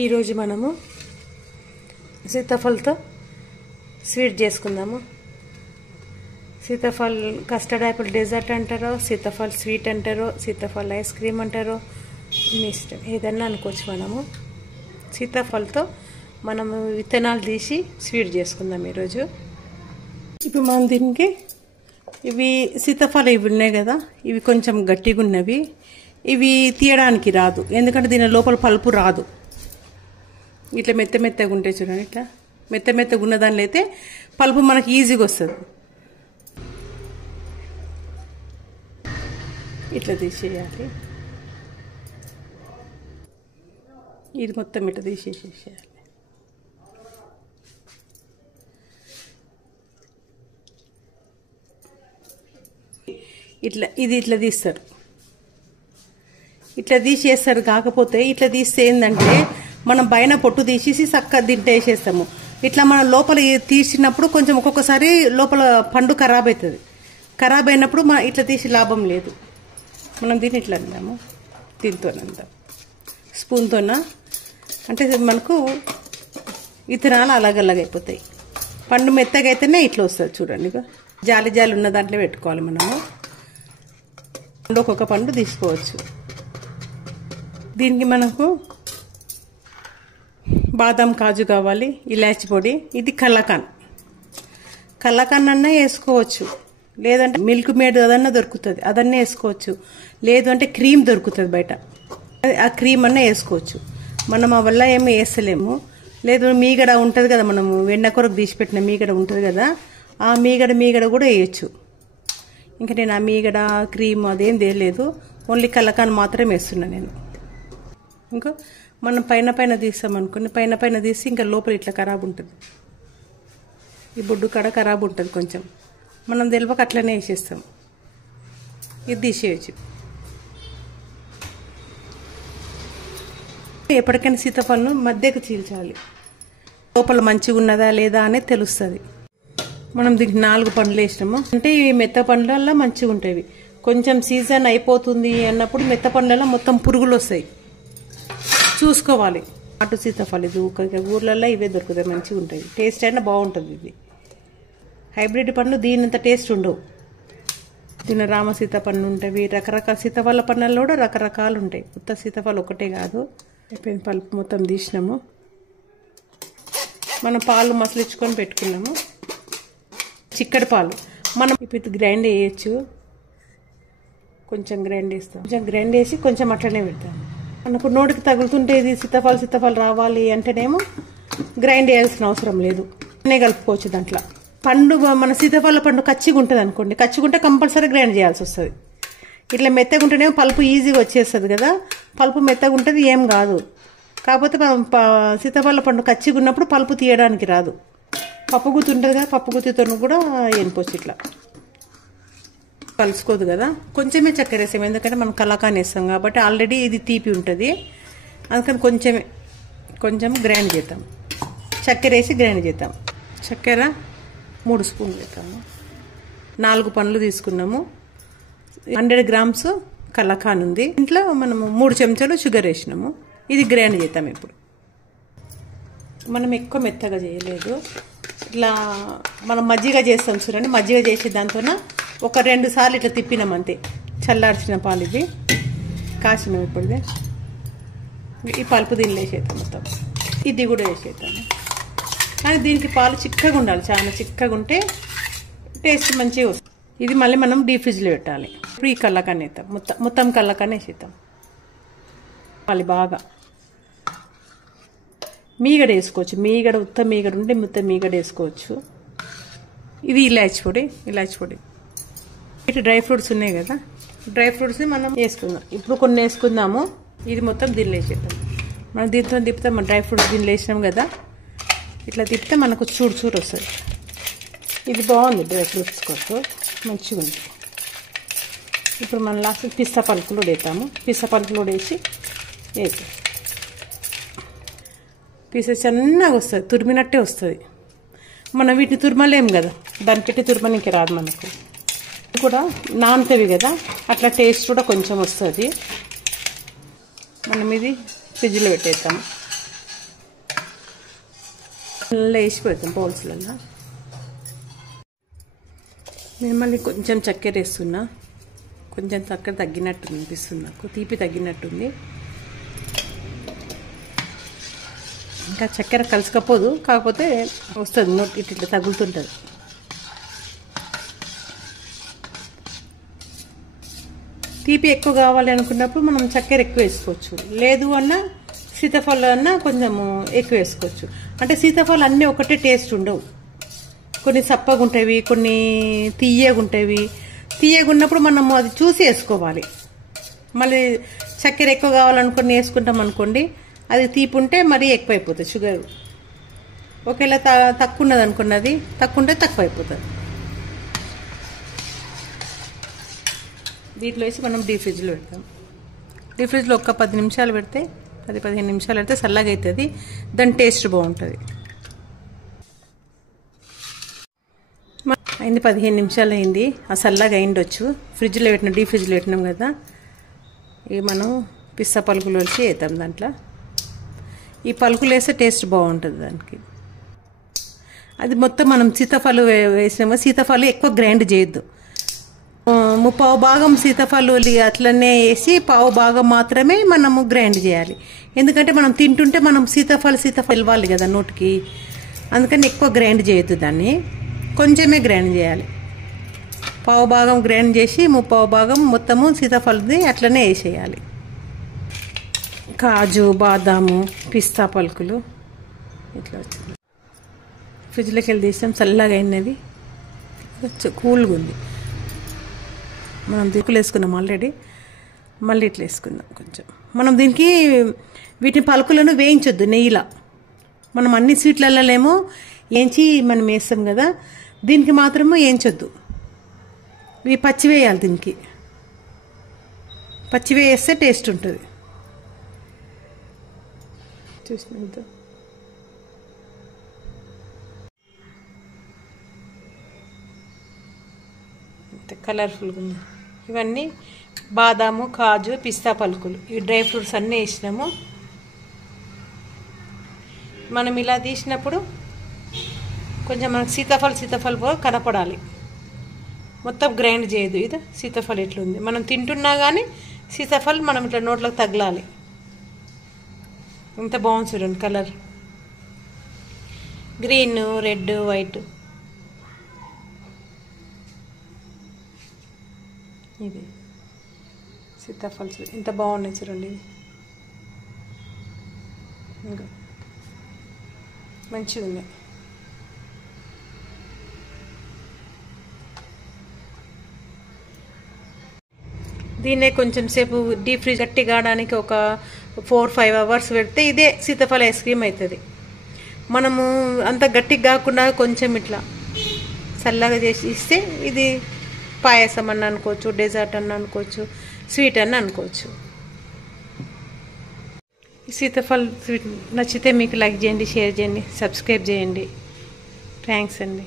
ఈరోజు మనము సీతాఫల్తో స్వీట్ చేసుకుందాము. సీతాఫల్ కస్టర్డ్ యాపిల్ డెజర్ట్ అంటారో, సీతాఫల్ స్వీట్ అంటారో, సీతాఫల్ ఐస్ క్రీమ్ అంటారో, మీ ఇష్టం ఏదన్నా అనుకోవచ్చు. మనము సీతాఫల్తో మనము విత్తనాలు తీసి స్వీట్ చేసుకుందాం ఈరోజు. ఇప్పుడు మనం దీనికి ఇవి సీతాఫలం ఇవి ఉన్నాయి కదా, ఇవి కొంచెం గట్టిగా ఉన్నవి. ఇవి తీయడానికి రాదు, ఎందుకంటే దీని లోపల పలుపు రాదు. ఇట్లా మెత్త మెత్తగా ఉంటాయి చూడండి. ఇట్లా మెత్త మెత్తగా ఉన్న దానిలో అయితే పలుపు మనకి ఈజీగా వస్తుంది. ఇట్లా తీసేయాలి. ఇది మొత్తం ఇట్లా తీసేసేయాలి. ఇట్లా తీస్తారు, ఇట్లా తీసేస్తారు. కాకపోతే ఇట్లా తీస్తే ఏంటంటే మనం పైన పొట్టు తీసేసి చక్కగా దీంట్లో వేసేస్తాము. ఇట్లా మనం లోపల తీసినప్పుడు కొంచెం ఒక్కొక్కసారి లోపల పండు ఖరాబ్ అవుతుంది. ఖరాబ్ అయినప్పుడు ఇట్లా తీసి లాభం లేదు. మనం దీన్ని ఇట్లా అందాము, దీంతోనందాం స్పూన్తోన. అంటే మనకు విత్తనాలు అలాగలాగైపోతాయి. పండు మెత్తగా అయితేనే ఇట్లా వస్తుంది చూడండి. జాలి జాలి ఉన్న దాంట్లో పెట్టుకోవాలి మనము. ఒక్కొక్క పండు తీసుకోవచ్చు. దీనికి మనకు బాదం కాజు కావాలి, ఇలాచి పొడి, ఇది కలాకాన్ అన్నా వేసుకోవచ్చు, లేదంటే మిల్క్ మేడ్ అదన్నా దొరుకుతుంది, అదన్నా వేసుకోవచ్చు. లేదు అంటే క్రీమ్ దొరుకుతుంది బయట, ఆ క్రీమ్ అన్నా వేసుకోవచ్చు. మనం ఆ వల్ల ఏమి వేస్తలేము. లేదు మీగడ ఉంటుంది కదా, మనము వెన్న కొరకు తీసి పెట్టిన మీగడ ఉంటుంది కదా, ఆ మీగడ కూడా వేయచ్చు. ఇంకా నేను ఆ మీగడ క్రీమ్ అదేం తెలియలేదు, ఓన్లీ కలాకాన్ మాత్రమే వేస్తున్నాను నేను. ఇంకా మనం పైన తీస్తామనుకుని పైన తీసి ఇంకా లోపల ఇట్లా ఖరాబ్ ఉంటుంది. ఈ బొడ్డు కాడ ఖరాబ్ ఉంటుంది కొంచెం, మనం తెలియక అట్లనే వేసేస్తాం. ఇది తీసేయచ్చు. ఎప్పటికైనా సీతాఫలం మధ్యకు చీల్చాలి, లోపల మంచిగా ఉన్నదా లేదా అనేది తెలుస్తుంది. మనం దీనికి 4 పండ్లు వేసినాము. అంటే ఈ మెత్త పండ్లల్లో మంచిగా ఉంటాయి. కొంచెం సీజన్ అయిపోతుంది అన్నప్పుడు మెత్త పండ్లలో మొత్తం పురుగులు వస్తాయి, చూసుకోవాలి. నాటు సీతాఫలం ఇది ఊర్లలో ఇవే దొరుకుతాయి, మంచిగా ఉంటాయి. టేస్ట్ అయినా బాగుంటుంది. ఇది హైబ్రిడ్ పండ్లు దీనంత టేస్ట్ ఉండవు. దీని రామ సీతాఫలం ఉంటాయి, రకరకాల సీతాఫల పండ్లలో కూడా రకరకాలు ఉంటాయి. ఉత్త సీతాఫలం ఒకటే కాదు. అయిపోయింది, పలుపు మొత్తం తీసినాము. మనం పాలు మసలించుకొని పెట్టుకున్నాము, చిక్కటి పాలు. మనం ఇప్పుడు గ్రైండ్ వేయచ్చు, కొంచెం గ్రైండ్ వేస్తాం. కొంచెం గ్రైండ్ వేసి కొంచెం అట్లనే పెడతాము. మనకు నోటికి తగులుతుంటే ఇది సీతాఫలం రావాలి అంటేనేమో గ్రైండ్ వేయాల్సిన అవసరం లేదు, అనే కలుపుకోవచ్చు. దాంట్లో పండు మన సీతాఫల పండు కచ్చిగా ఉంటుంది అనుకోండి, కచ్చిగా ఉంటే కంపల్సరీ గ్రైండ్ చేయాల్సి వస్తుంది. ఇట్లా మెత్తగా ఉంటేనేమో పలుపు ఈజీగా వచ్చేస్తుంది కదా, పలుపు మెత్తగా ఉంటుంది ఏం కాదు. కాకపోతే మనం సీతాఫల పండు కచ్చిగా ఉన్నప్పుడు పలుపు తీయడానికి రాదు. పప్పు గుత్తి ఉంటుంది కదా, పప్పు గుత్తితో కూడా ఎనిపోవచ్చు. ఇట్లా కలుసుకోదు కదా, కొంచెమే చక్కెర వేసాం, ఎందుకంటే మనం కలాకాన్ వేస్తాం కాబట్టి ఆల్రెడీ ఇది తీపి ఉంటుంది. అందుకని కొంచెం గ్రైండ్ చేద్దాం, చక్కెర వేసి గ్రైండ్ చేద్దాం. చక్కెర 3 స్పూన్లు వేద్దాము. 4 పండ్లు తీసుకున్నాము. 100 గ్రామ్స్ కలాకాన్ ఉంది. ఇంట్లో మనము 3 చెంచాలు షుగర్ వేసినాము. ఇది గ్రైండ్ చేద్దాం. ఇప్పుడు మనం ఎక్కువ మెత్తగా చేయలేదు, ఇట్లా మనం మజ్జిగ చేస్తాం చూడండి. మజ్జిగ చేసి దాంతోన ఒక 2 సార్లు ఇట్లా తిప్పినాం అంతే. చల్లార్చిన పాలు ఇవి కాసినాం. ఇప్పుడు ఈ పలుపు దీనిలో వేసేద్దాం మొత్తం. ఇది కూడా వేసేద్దాము. కానీ దీనికి పాలు చిక్కగా ఉండాలి, చాలా చిక్కగా ఉంటే టేస్ట్ మంచిగా వస్తుంది. ఇది మళ్ళీ మనం డీప్ ఫ్రిడ్జ్లో పెట్టాలి. ఇప్పుడు ఈ కళ్ళకాన్ని వేద్దాం, మొత్తం కళ్ళకాన్ని వేసేద్దాం. మళ్ళీ బాగా మీగడ వేసుకోవచ్చు, మీగడ ఉత్త మీగడ ఉంటే మీగడ వేసుకోవచ్చు. ఇది ఇలాచి పొడి. ఇటు డ్రై ఫ్రూట్స్ ఉన్నాయి కదా, డ్రై ఫ్రూట్స్ని మనం వేసుకుందాం. ఇప్పుడు కొన్ని వేసుకుందాము. ఇది మొత్తం దీనిలో వేసేద్దాం. మనం దీంతో తిప్పితే మన డ్రై ఫ్రూట్స్ దీనిలో వేసినాం కదా, ఇట్లా తిప్పితే మనకు చూడు వస్తుంది. ఇది బాగుంది, డ్రై ఫ్రూట్స్ కోసం మంచిగా ఉంది. ఇప్పుడు మనం లాస్ట్ పిస్తా పలుకులు వేస్తాము. పిస్తా పలుకులు వేసి పీసెస్ చిన్నగా వస్తుంది, తురిమినట్టే వస్తుంది. మనం వీటిని తురమలేము కదా, దాన్ని పెట్టి తురమనికి రాదు మనకు. కూడా నానుతవి కదా, అట్లా టేస్ట్ కూడా కొంచెం వస్తుంది. మనం ఇది ఫ్రిడ్జ్లో పెట్టేస్తాము. అలా వేసి పెడతాం బౌల్స్లలో. నేను మళ్ళీ కొంచెం చక్కెర వేస్తున్నా. కొంచెం చక్కెర తగ్గినట్టు అనిపిస్తుంది నాకు, తీపి తగ్గినట్టుంది. ఇంకా చక్కెర కలుసుకపోదు, కాకపోతే వస్తుంది నోట్ ఇట్లా తగులుతుంటుంది. తీపి ఎక్కువ కావాలి అనుకున్నప్పుడు మనం చక్కెర ఎక్కువ వేసుకోవచ్చు. లేదు అన్నా సీతాఫలం అన్నా కొంచెము ఎక్కువ వేసుకోవచ్చు. అంటే సీతాఫలం అన్నీ ఒకటే టేస్ట్ ఉండవు. కొన్ని సప్పగా ఉంటాయి, కొన్ని తీయగా ఉంటాయి. తీయగా ఉన్నప్పుడు మనము అది చూసి వేసుకోవాలి. మళ్ళీ చక్కెర ఎక్కువ కావాలనుకుని వేసుకుంటాం అనుకోండి, అది తీపి ఉంటే మరీ ఎక్కువ అయిపోతుంది షుగర్. ఒకవేళ తక్కువ ఉన్నది అనుకున్నది, తక్కువ ఉంటే తక్కువ అయిపోతుంది. దీంట్లో వేసి మనం డీప్ ఫ్రిడ్జ్లో పెడతాం. డీప్ ఫ్రిడ్జ్లో ఒక 10 నిమిషాలు పెడితే 10-15 నిమిషాలు పెడితే చల్లగా అవుతుంది. దాని టేస్ట్ బాగుంటుంది. అయింది 15 నిమిషాలు అయింది. ఆ చల్లగా అయిండొచ్చు. ఫ్రిడ్జ్లో పెట్టిన డీప్ ఫ్రిడ్జ్లో పెట్టినాం కదా. ఇక మనం పిస్తా పలుకులు వచ్చి వేద్దాం దాంట్లో. ఈ పలుకులు వేస్తే టేస్ట్ బాగుంటుంది దానికి. అది మొత్తం మనం సీతాఫలం వేసినాము. సీతాఫలం ఎక్కువ గ్రైండ్ చేయొద్దు. 3/4 భాగం సీతాఫలం అట్లనే వేసి 1/4 భాగం మాత్రమే మనము గ్రైండ్ చేయాలి. ఎందుకంటే మనం తింటుంటే మనం సీతాఫలం ఇవ్వాలి కదా నోటికి. అందుకని ఎక్కువ గ్రైండ్ చేయొద్దు, దాన్ని కొంచెమే గ్రైండ్ చేయాలి. 1/4 భాగం గ్రైండ్ చేసి 3/4 భాగం మొత్తము సీతాఫలంది అట్లనే వేసేయాలి. కాజు, బాదాము, పిస్తా పలుకులు ఇట్లా వచ్చింది. ఫ్రిడ్జ్లోకి వెళ్ళి తీసాం, చల్లగా అయినది, కూల్గా ఉంది. మనం దిక్కులు వేసుకున్నాం ఆల్రెడీ. మళ్ళీ ఇట్లా వేసుకుందాం కొంచెం. మనం దీనికి వీటిని పలుకులను వేయించొద్దు నెయ్యిలా. మనం అన్ని స్వీట్లలోనేమో వేయించి మనం వేస్తాం కదా, దీనికి మాత్రము వేయించొద్దు. ఇవి పచ్చి వేయాలి. దీనికి పచ్చి వేస్తే టేస్ట్ ఉంటుంది. చూసినంత కలర్ఫుల్గా ఉంది. ఇవన్నీ బాదాము, కాజు, పిస్తా పలుకులు, ఈ డ్రై ఫ్రూట్స్ అన్నీ వేసినాము. మనం ఇలా తీసినప్పుడు కొంచెం మనకు సీతాఫలం కనపడాలి. మొత్తం గ్రైండ్ చేయదు. ఇది సీతాఫలం ఎట్లుంది, మనం తింటున్నా కానీ సీతాఫలం మనం ఇట్లా నోట్లోకి తగలాలి. ఇంత బాగుంది చూడండి కలర్. Green, red, white. ఇది సీతాఫలం ఇంత బాగున్నాయి చూడండి. ఇంకా మంచిగా ఉన్నాయి. దీన్నే కొంచెం సేపు డీప్ ఫ్రిడ్జ్ గట్టి కావడానికి ఒక 4-5 అవర్స్ పెడితే ఇదే సీతాఫలం ఐస్ క్రీమ్ అవుతుంది. మనము అంత గట్టిగా కాకుండా కొంచెం ఇట్లా చల్లగా చేసి ఇస్తే ఇది పాయసం అన్న అనుకోవచ్చు, డెజర్ట్ అన్న అనుకోవచ్చు, స్వీట్ అన్న అనుకోవచ్చు. సీతాఫల్ స్వీట్ నచ్చితే మీకు లైక్ చేయండి, షేర్ చేయండి, సబ్స్క్రైబ్ చేయండి. థ్యాంక్స్ అండి.